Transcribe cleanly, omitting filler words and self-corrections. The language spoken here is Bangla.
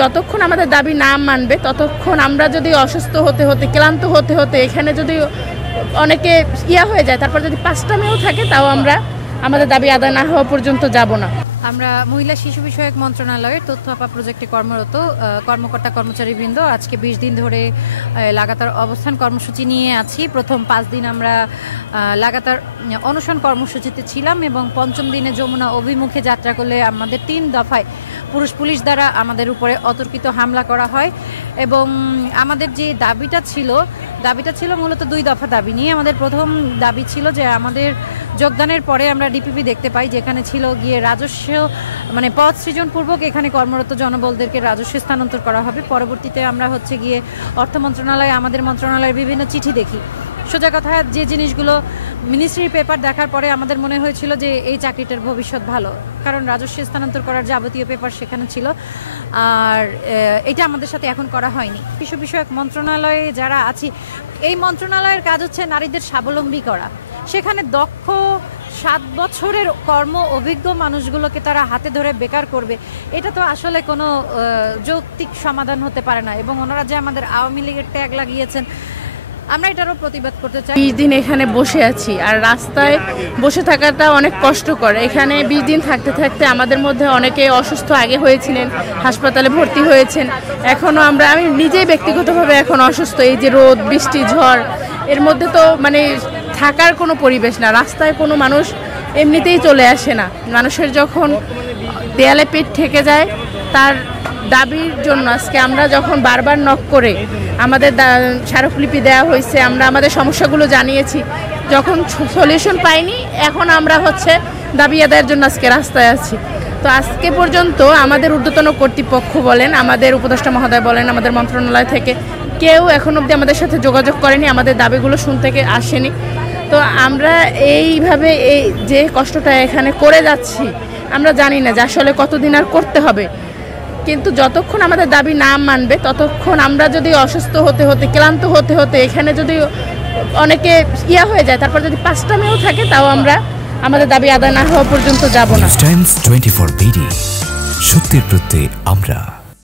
যতক্ষণ আমাদের দাবি না মানবে ততক্ষণ আমরা যদি অসুস্থ হতে হতে ক্লান্ত হতে হতে এখানে যদি অনেকে হয়ে যায়, তারপর যদি 5টা মেয়েও থাকে, তাও আমরা আমাদের দাবি আদায় না হওয়া পর্যন্ত যাব না। আমরা মহিলা শিশু বিষয়ক মন্ত্রণালয়ের তথ্য আপা প্রজেক্টে কর্মরত কর্মকর্তা কর্মচারীবৃন্দ আজকে 20 দিন ধরে লাগাতার অবস্থান কর্মসূচি নিয়ে আছি। প্রথম 5 দিন আমরা লাগাতার অনশন কর্মসূচিতে ছিলাম এবং পঞ্চম দিনে যমুনা অভিমুখে যাত্রা করলে আমাদের 3 দফায় পুলিশ দ্বারা আমাদের উপরে অতর্কিত হামলা করা হয় এবং আমাদের যে দাবিটা ছিল মূলত 2 দফা দাবি নিয়ে। আমাদের প্রথম দাবি ছিল যে আমাদের যোগদানের পরে আমরা ডিপিপি দেখতে পাই যেখানে ছিল গিয়ে রাজস্ব মানে পদ সৃজনপূর্বক এখানে কর্মরত জনবলদেরকে রাজস্ব স্থানান্তর করা হবে। পরবর্তীতে আমরা গিয়ে অর্থ মন্ত্রণালয় আমাদের মন্ত্রণালয়ের বিভিন্ন চিঠি দেখি। সোজা কথা, যে জিনিসগুলো মিনিস্ট্রি পেপার দেখার পরে আমাদের মনে হয়েছিল যে এই চাকরিটার ভবিষ্যৎ ভালো, কারণ রাজস্ব স্থানান্তর করার যাবতীয় পেপার সেখানে ছিল, আর এটা আমাদের সাথে এখন করা হয়নি। শিশু বিষয়ক মন্ত্রণালয়ে যারা আছি, এই মন্ত্রণালয়ের কাজ হচ্ছে নারীদের স্বাবলম্বী করা। সেখানে দক্ষ 7 বছরের কর্ম অভিজ্ঞ মানুষগুলোকে তারা হাতে ধরে বেকার করবে, এটা তো আসলে কোনো যৌক্তিক সমাধান হতে পারে না। এবং ওনারা যে আমাদের আওয়ামী লীগের ট্যাগ লাগিয়েছেন, আমরা এটারও প্রতিবাদ করতে চাই। 20 দিন এখানে বসে আছি, আর রাস্তায় বসে থাকাটা অনেক কষ্টকর। এখানে 20 দিন থাকতে থাকতে আমাদের মধ্যে অনেকে অসুস্থ আগে হয়েছিলেন, হাসপাতালে ভর্তি হয়েছেন। এখনও আমি নিজেই ব্যক্তিগতভাবে এখন অসুস্থ। এই যে রোদ, বৃষ্টি, ঝড়, এর মধ্যে তো থাকার কোনো পরিবেশ না। রাস্তায় কোনো মানুষ এমনিতেই চলে আসে না। মানুষের যখন দেয়ালে পিঠ ঠেকে যায়, তার দাবির জন্য আজকে আমরা যখন বারবার নক করে আমাদের স্মারকলিপি দেওয়া হয়েছে, আমরা আমাদের সমস্যাগুলো জানিয়েছি, যখন সলিউশন পাইনি, এখন আমরা দাবি আদায়ের জন্য আজকে রাস্তায় আছি। তো আজকে পর্যন্ত আমাদের ঊর্ধ্বতন কর্তৃপক্ষ বলেন, আমাদের উপদেষ্টা মহোদয় বলেন, আমাদের মন্ত্রণালয় থেকে কেউ এখন অবধি আমাদের সাথে যোগাযোগ করেনি, আমাদের দাবিগুলো শুনতে আসেনি। তো আমরা এইভাবে এই যে কষ্টটা এখানে করে যাচ্ছি, আমরা জানি না যে আসলে কতদিন আর করতে হবে, কিন্তু যতক্ষণ আমাদের দাবি না মানবে ততক্ষণ আমরা যদি অসুস্থ হতে হতে ক্লান্ত হতে হতে এখানে যদি অনেকে হয়ে যায়, তারপর যদি 5টা মেয়েও থাকে, তাও আমরা আমাদের দাবি আদায় না হওয়া পর্যন্ত যাব না। টাইমস 24 বিডি, সত্যের প্রত্যয়ে আমরা।